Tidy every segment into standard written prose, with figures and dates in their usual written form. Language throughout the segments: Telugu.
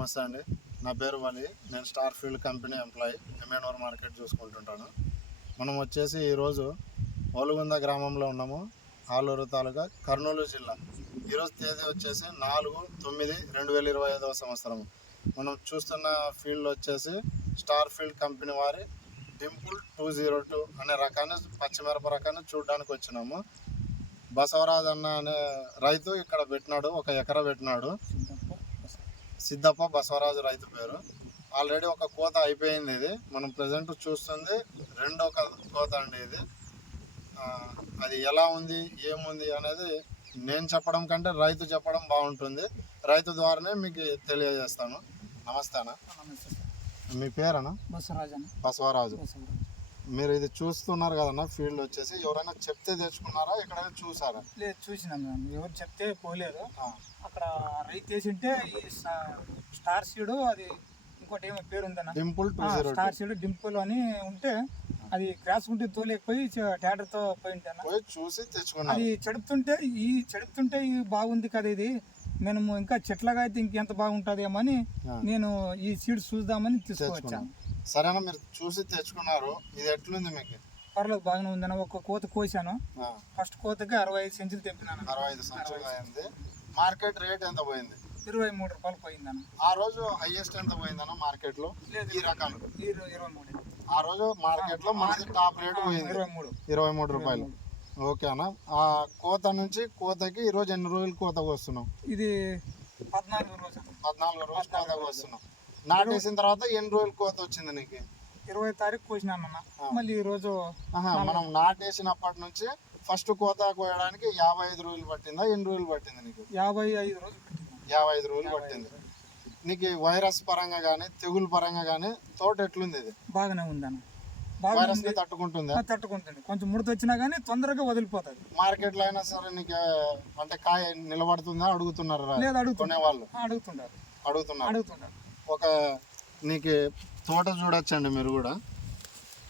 నమస్తే అండి, నా పేరు వలి. నేను star field company employee, ఎమ్మెనూరు market చూసుకుంటుంటాను. మనం వచ్చేసి ఈరోజు ఓలుగుంద గ్రామంలో ఉన్నాము, ఆలూరు తాలూకా, కర్నూలు జిల్లా. ఈరోజు తేదీ వచ్చేసి 4/9/2025 సంవత్సరం. మనం చూస్తున్న ఫీల్డ్ వచ్చేసి స్టార్ ఫీల్డ్ కంపెనీ వారి డింపుల్ 202 అనే రకాన్ని, పచ్చిమిరప రకాన్ని చూడడానికి వచ్చినాము. బసవరాజ్ అన్న అనే రైతు ఇక్కడ పెట్టినాడు, 1 ఎకరా పెట్టినాడు. సిద్ధప్ప బసవరాజు రైతు పేరు. ఆల్రెడీ ఒక కోత అయిపోయింది. ఇది మనం ప్రజెంట్ చూస్తుంది రెండో కోత అండి. ఇది అది ఎలా ఉంది, ఏముంది అనేది నేను చెప్పడం కంటే రైతు చెప్పడం బాగుంటుంది. రైతు ద్వారానే మీకు తెలియజేస్తాను. నమస్తే అన్న. మీ పేరన్నా? బసవరాజు. మీరు ఇది చూస్తున్నారు కదన్నా, ఫీల్డ్ వచ్చేసి ఎవరైనా చెప్తే తెచ్చుకున్నారా, ఎక్కడైనా చూసారా? లేదు, చూసినాం. ఎవరు చెప్తే పోలేదు. అక్కడ రైతు వేసింటే ఈ స్టార్ సీడ్, అది ఇంకోటి ఏమో పేరు ఉందన్న, డింపుల్ స్టార్ సీడ్ డింపుల్ అని ఉంటే అది క్రాస్ ఉంటే తోలేకపోయి ట్రాక్టర్తో పోయి చూసి తెచ్చుకున్నాం. అది చెడుపుతుంటే ఇది బాగుంది కదా, ఇది మేము ఇంకా చెట్లగా అయితే ఇంకెంత బాగుంటుంది ఏమో అని నేను ఈ సీడ్ చూద్దామని తీసుకువచ్చాను. సరేనా, మీరు చూసి తెచ్చుకున్నారు. ఇది ఎట్లుంది మీకు? పర్లేదు, బాగానే ఉందన్న. ఒక కోత కోసాను. ఫస్ట్ కోతకి 65 సెంచులు తెప్పినాను. 65 సెంచులు అయింది. మార్కెట్ రేట్ ఎంత పోయింది? 23 రూపాయలు పోయిందన్న. ఆ రోజు హైయెస్ట్ ఎంత పోయిందన్న మార్కెట్ లో ఈ రకాలు? 23. ఆ రోజు మార్కెట్ లో మనది టాప్ రేట్ పోయింది 23 రూపాయలు. ఓకే అన్న. ఆ కోత నుంచి కోతకి ఈ రోజు ఎన్ని రోజులు కోతకు వస్తున్నాం? ఇది 14 రోజులు కోతకు వస్తున్నాం. నాటేసిన తర్వాత ఎన్ని రోజులు కోత వచ్చింది నీకు? 20 తారీఖు కోసినాను అన్న. మళ్ళీ ఈ రోజు మనం నాటేసినప్పటి నుంచి ఫస్ట్ కోత కోయడానికి 55 రోజులు పట్టిందా, ఎన్ని రోజులు పట్టింది నీకు? 55 రోజులు పట్టింది. 55 రోజులు పట్టింది. నీకు వైరస్ పరంగా కానీ తెగులు పరంగా కానీ తోట ఎట్లుంది? ఇది బాగానే ఉందన్న. వైరస్ ని తట్టుకుంటుంది. కొంచెం ముడత వచ్చినా కానీ తొందరగా వదిలిపోతుంది. మార్కెట్ లో అయినా సరే నీకు అంటే కాయ నిలబడుతుందా అడుగుతున్నారు? కొనేవాళ్ళు అడుగుతున్నారు. ఒక నీకు తోట చూడొచ్చండి మీరు కూడా,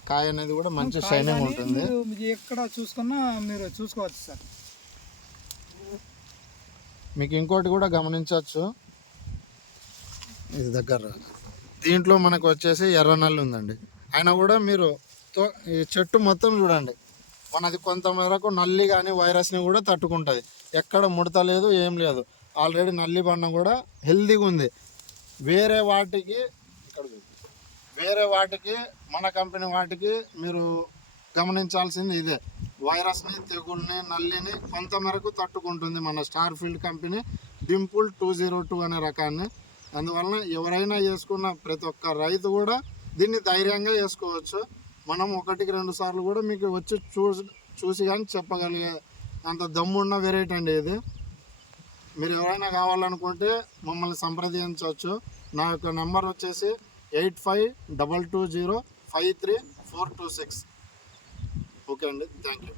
కాయ అనేది కూడా మంచి షైనింగ్ ఉంటుంది. ఎక్కడ చూసుకున్నా మీరు చూసుకోవచ్చు సార్. మీకు ఇంకోటి కూడా గమనించవచ్చు, ఇది దగ్గర దీంట్లో మనకు వచ్చేసి ఎర్ర నల్లి ఉందండి. అయినా కూడా మీరు ఈ చెట్టు మొత్తం చూడండి, మనది కొంత మేరకు నల్లి కానీ వైరస్ని కూడా తట్టుకుంటుంది. ఎక్కడ ముడత లేదు, ఏం లేదు. ఆల్రెడీ నల్లి బండ కూడా హెల్తీగా ఉంది. వేరే వాటికి మన కంపెనీ వాటికి మీరు గమనించాల్సింది ఇదే, వైరస్ని, తెగుల్ని, నల్లిని కొంత మేరకు తట్టుకుంటుంది మన స్టార్ ఫీల్డ్ కంపెనీ డింపుల్ 202 అనే రకాన్ని. అందువలన ఎవరైనా వేసుకున్న ప్రతి ఒక్క రైతు కూడా దీన్ని ధైర్యంగా వేసుకోవచ్చు. మనం 1-2 సార్లు కూడా మీకు వచ్చి చూసి కానీ చెప్పగలిగే అంత దమ్మున్న వెరైటీ అండి ఇది. మీరు ఎవరైనా కావాలనుకుంటే మమ్మల్ని సంప్రదించవచ్చు. నా యొక్క నెంబర్ వచ్చేసి 8522053426. ఓకే అండి, థ్యాంక్ యూ.